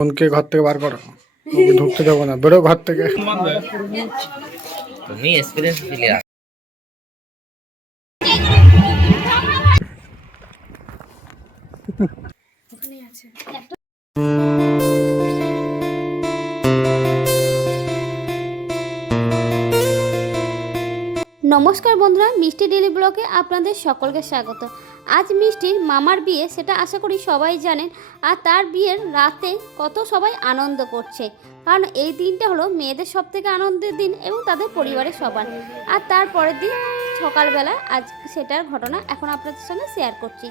বোনকে ঘর থেকে বার করো, ওকে ঢুকতে দেবো না, বেরো ঘর থেকে। তুমি এক্সপেরিয়েন্স দিলে ওখানেই আছে। নমস্কার বন্ধুরা, মিষ্টি ডেলি ব্লগে আপনাদের সকলকে স্বাগত। আজ মিষ্টির মামার বিয়ে, সেটা আশা করি সবাই জানেন। আর তার বিয়ের রাতে কত সবাই আনন্দ করছে, কারণ এই দিনটা হলো মেয়েদের সবথেকে আনন্দের দিন এবং তাদের পরিবারের সবার। আর তারপরের দিন সকালবেলা আজ সেটার ঘটনা এখন আপনাদের সঙ্গে শেয়ার করছি।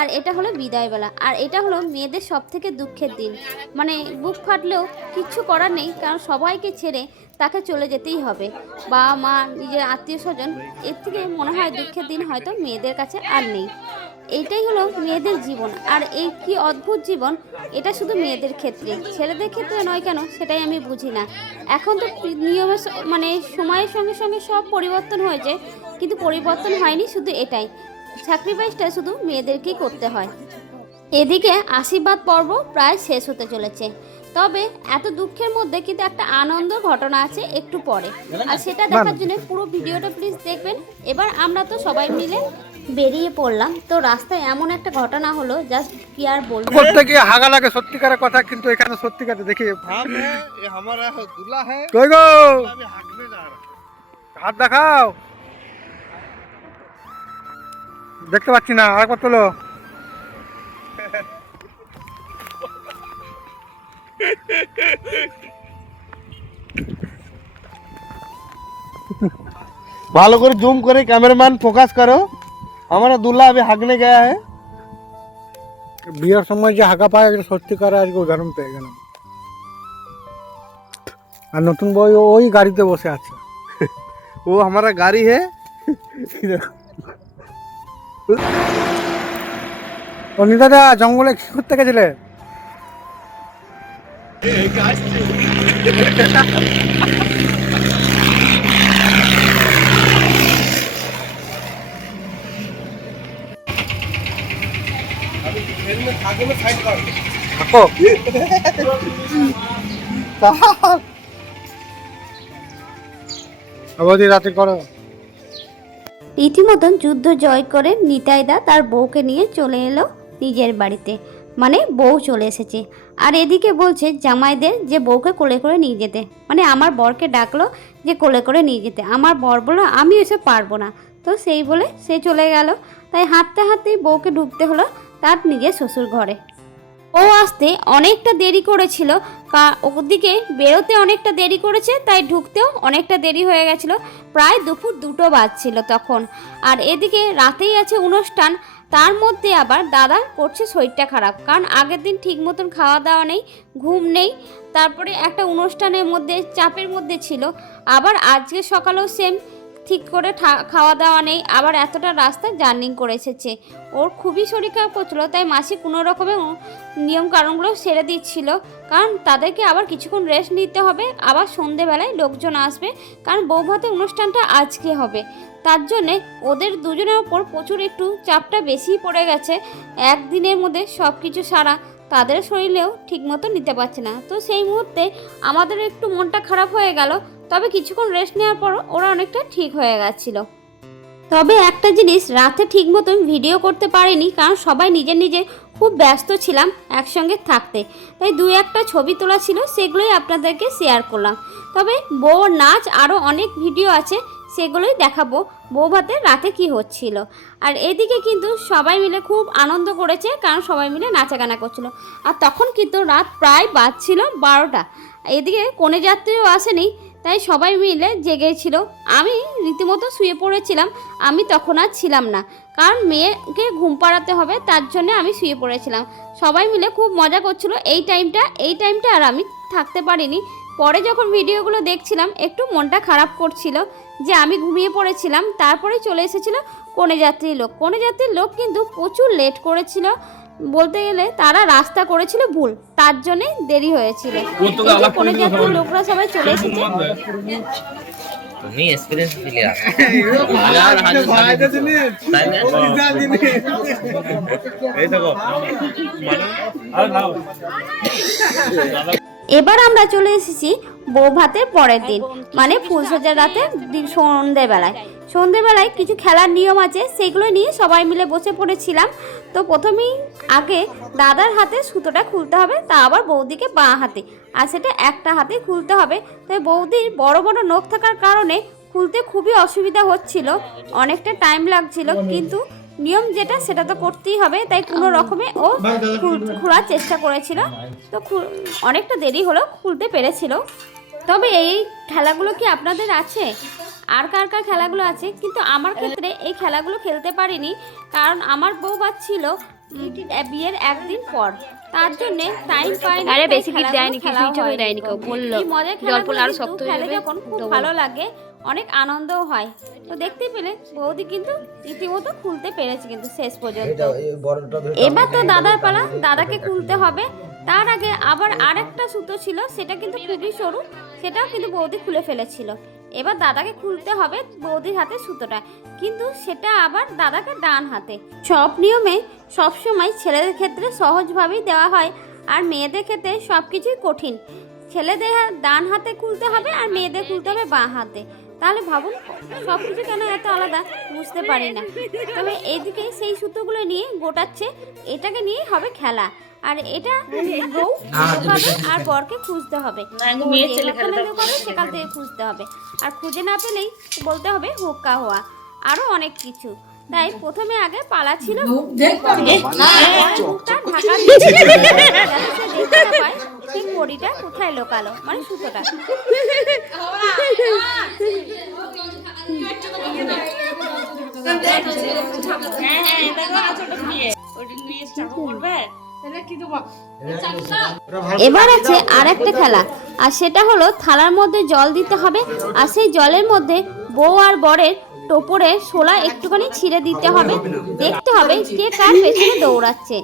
আর এটা হলো বিদায়বেলা, আর এটা হলো মেয়েদের সবথেকে দুঃখের দিন। মানে বুক ফাটলেও কিচ্ছু করার নেই, কারণ সবাইকে ছেড়ে তাকে চলে যেতেই হবে। বাবা মা, নিজের আত্মীয় স্বজন, এর থেকে মনে হয় দুঃখের দিন হয়তো মেয়েদের কাছে আর নেই। এইটাই হলো মেয়েদের জীবন। আর এই কি অদ্ভুত জীবন, এটা শুধু মেয়েদের ক্ষেত্রে, ছেলেদের ক্ষেত্রে নয় কেন সেটাই আমি বুঝি না। এখন তো নিয়মের মানে সময়ের সঙ্গে সঙ্গে সব পরিবর্তন হয়েছে, কিন্তু পরিবর্তন হয়নি শুধু এটাই, স্যাক্রিফাইসটা শুধু মেয়েদেরকেই করতে হয়। এদিকে আশীর্বাদ পর্ব প্রায় শেষ হতে চলেছে, তবে এত দুঃখের মধ্যে কিন্তু একটা আনন্দ ঘটনা আছে একটু পরে। আর সেটা দেখার জন্য পুরো ভিডিওটা প্লিজ দেখবেন। এবার আমরা তো সবাই মিলে বেরিয়ে পড়লাম, তো রাস্তায় এমন একটা ঘটনা হলো, জাস্ট কি আর বলবো। প্রত্যেকে হাগা লাগে সত্যিকারের কথা, কিন্তু এখানে সত্যিকারে দেখি কই গো, হাত দেখাও, দেখতে পাচ্ছি না, আর কত লো ভালো করে জুম করে ক্যামেরাম্যাन फोकस करो, हमारा दूल्हा अभी हागने गया है। বিয়ের সময় যে হাগা পায় সত্যিকারে আজকে উদাহরণ পেয়ে গেলাম। আর নতুন বই ওই গাড়িতে বসে আছে। वो हमारा गाड़ी है। অনিদাদা জঙ্গলে কি করতে গেছিলে? থাকো। অবধি রাতে করো। রীতিমতন যুদ্ধ জয় করে নিতাইদা তার বউকে নিয়ে চলে এলো নিজের বাড়িতে, মানে বউ চলে এসেছে। আর এদিকে বলছে জামাইদের যে বউকে কোলে করে নিয়ে যেতে, মানে আমার বরকে ডাকলো যে কোলে করে নিয়ে যেতে। আমার বর বললো আমি এসব পারবো না, তো সেই বলে সে চলে গেল। তাই হাঁটতে হাঁটতেই বউকে ঢুকতে হলো তার নিজের শ্বশুর ঘরে। ও আসতে অনেকটা দেরি করেছিল, ওদিকে বেরোতে অনেকটা দেরি করেছে, তাই ঢুকতেও অনেকটা দেরি হয়ে গেছিলো, প্রায় দুপুর 2টো বাজছিল তখন। আর এদিকে রাতেই আছে অনুষ্ঠান, তার মধ্যে আবার দাদা করছে শরীরটা খারাপ, কারণ আগের দিন ঠিক মতন খাওয়া দাওয়া নেই, ঘুম নেই, তারপরে একটা অনুষ্ঠানের মধ্যে চাপের মধ্যে ছিল। আবার আজকে সকালেও সেম, ঠিক করে খাওয়া দাওয়া নেই, আবার এতটা রাস্তা জার্নি করে এসেছে। ওর খুবই শরীর খারাপ করছিলো, তাই মাসি কোনো রকমের নিয়মকানুনগুলো সেরে দিচ্ছিল, কারণ তাদেরকে আবার কিছুক্ষণ রেস্ট নিতে হবে, আবার সন্ধেবেলায় লোকজন আসবে, কারণ বৌভাতের অনুষ্ঠানটা আজকে হবে। তার জন্যে ওদের দুজনের ওপর প্রচুর একটু চাপটা বেশিই পড়ে গেছে। একদিনের মধ্যে সব কিছু সারা তাদের শরীরেও ঠিকমতো নিতে পারছে না। তো সেই মুহূর্তে আমাদের একটু মনটা খারাপ হয়ে গেল, তবে কিছুক্ষণ রেস্ট নেওয়ার পর ওরা অনেকটা ঠিক হয়ে গেছিল। তবে একটা জিনিস, রাতে ঠিক মতন ভিডিও করতে পারিনি, কারণ সবাই নিজের নিজের খুব ব্যস্ত ছিলাম একসঙ্গে থাকতে, তাই 2-1টা ছবি তোলা ছিল, সেগুলোই আপনাদেরকে শেয়ার করলাম। তবে বউর নাচ আরও অনেক ভিডিও আছে, সেগুলোই দেখাবো বৌভাতে রাতে কি হচ্ছিল। আর এদিকে কিন্তু সবাই মিলে খুব আনন্দ করেছে, কারণ সবাই মিলে নাচাগানা করছিল। আর তখন কিন্তু রাত প্রায় বাজছিল 12টা। এদিকে কনে যাত্রীও আসেনি, তাই সবাই মিলে জেগেছিল। আমি রীতিমতো শুয়ে পড়েছিলাম, আমি তখন আর ছিলাম না, কারণ মেয়েকে ঘুম পাড়াতে হবে, তার জন্য আমি শুয়ে পড়েছিলাম। সবাই মিলে খুব মজা করছিল এই টাইমটা আর আমি থাকতে পারিনি। পরে যখন ভিডিওগুলো দেখছিলাম একটু মনটা খারাপ করছিল যে আমি ঘুমিয়ে পড়েছিলাম। তারপরে চলে এসেছিলো কনে যাত্রীর লোক কিন্তু প্রচুর লেট করেছিল, বলতে গেলে তারা রাস্তা করেছিল ভুল, তার জন্যে দেরি হয়েছিল। কনে যাত্রীর লোকরা সবাই চলে এসেছে। তুমি এক্সপিরিয়েন্স প্লেয়ার হাজার হাজার তাই না এই দেখো এবার আমরা চলে এসেছি বউ ভাতের পরের দিন, মানে ফুলসজ্জার রাতে সন্ধেবেলায় কিছু খেলার নিয়ম আছে, সেগুলো নিয়ে সবাই মিলে বসে পড়েছিলাম। তো প্রথমেই আগে দাদার হাতে সুতোটা খুলতে হবে, তা আবার বৌদিকে বাঁ হাতে, আর সেটা একটা হাতে খুলতে হবে। তাই বৌদির বড় বড় নখ থাকার কারণে খুলতে খুবই অসুবিধা হচ্ছিল, অনেকটা টাইম লাগছিল, কিন্তু নিয়ম যেটা সেটা তো করতেই হবে, তাই কোনো রকমে ও খোলার চেষ্টা করেছিল। তো অনেকটা দেরি হলো, খুলতে পেরেছিল। তবে এই খেলাগুলো কি আপনাদের আছে? আর কার কার খেলাগুলো আছে? কিন্তু আমার ক্ষেত্রে এই খেলাগুলো খেলতে পারিনি, কারণ আমার বউ বাচ্ছিল বিয়ের একদিন পর, তার জন্য টাইম পাইনি। আরে বেশি কি দেয়নি, কিছুই তো দেয়নি, কেউ বললো এই মজার জল পড়লে আরো খেলাগুলো শক্ত হয়ে খেলে যাবে, যখন খুব ভালো লাগে, অনেক আনন্দও হয়। তো দেখতে পেলে বৌদি কিন্তু রীতিমতো খুলতে পেরেছে কিন্তু শেষ পর্যন্ত। এবার তো দাদার পালা, দাদাকে খুলতে হবে। তার আগে আবার আরেকটা সুতো ছিল, সেটা কিন্তু খুবই সরু, সেটাও কিন্তু বৌদি খুলে ফেলেছিল। এবার দাদাকে খুলতে হবে বৌদির হাতে সুতোটা, কিন্তু সেটা আবার দাদাকে ডান হাতে। সব নিয়মে সবসময় ছেলেদের ক্ষেত্রে সহজভাবেই দেওয়া হয়, আর মেয়েদের ক্ষেত্রে সব কিছুই কঠিন। ছেলেদের ডান হাতে খুলতে হবে আর মেয়েদের খুলতে হবে বাঁ হাতে। তাহলে ভাবুন সব কিছু কেন এত আলাদা, বুঝতে পারি না। তবে এইদিকে সেই সুতোগুলো নিয়ে গোটাচ্ছে, এটাকে নিয়ে হবে খেলা। আর এটা বউ ঢোকাবে আর বরকে খুঁজতে হবে, সেখান থেকে খুঁজতে হবে, আর খুঁজে না পেলেই বলতে হবে হুক্কা হওয়া, আরো অনেক কিছু। তাই প্রথমে আগে পালা ছিল মুখটা ঢাকা দেখতে না পায় সেই কড়িটা কোথায় লোকালো, মানে সুতোটা। এবার আছে আর একটা খেলা, আর সেটা হলো থালার মধ্যে জল দিতে হবে, আর সেই জলের মধ্যে বউ আর বরের টোপরে শোলা একটুখানি ছিঁড়ে দিতে হবে। দেখতে হবে কে কার পেছনে দৌড়াচ্ছে।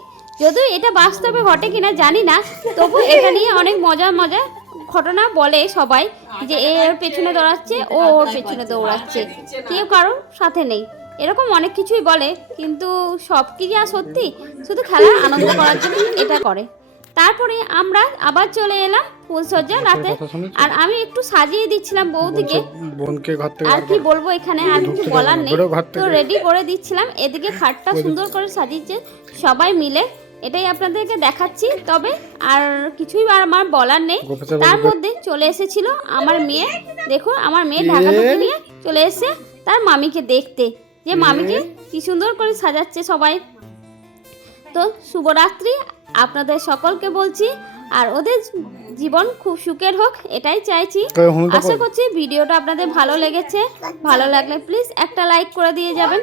যদিও এটা বাস্তবে ঘটে কিনা জানি না, তবু এটা নিয়ে অনেক মজার ঘটনা বলে সবাই, যে এ ওর পেছনে দৌড়াচ্ছে, ও ওর পেছনে দৌড়াচ্ছে, কেউ কারোর সাথে নেই, এরকম অনেক কিছুই বলে। কিন্তু সব কি আর সত্যি? শুধু খেলার আনন্দ করার জন্য এটা করে। তারপরে আমরা আবার চলে এলাম ফুলসজ্জা রাতে, আর আমি একটু সাজিয়ে দিচ্ছিলাম বৌদিকে। বোনকে ঘর থেকে আর কি বলবো, এখানে আর কিছু বলার নেই। তো রেডি করে দিচ্ছিলাম, এদিকে খাটটা সুন্দর করে সাজিয়েছে সবাই মিলে, এটাই আপনাদেরকে দেখাচ্ছি। তবে আর কিছুই আমার বলার নেই। তার মধ্যে চলে এসেছিল আমার মেয়ে, দেখুন আমার মেয়ে ঢাকা টুপি নিয়ে চলে এসেছে তার মামিকে দেখতে, যে মামিকে কি সুন্দর করে সাজাচ্ছে সবাই। তো শুভরাত্রি আপনাদের সকলকে বলছি, আর ওদের জীবন খুব সুখের হোক এটাই চাইছি। আশা করছি ভিডিওটা আপনাদের ভালো লেগেছে। ভালো লাগলে প্লিজ একটা লাইক করে দিয়ে যাবেন।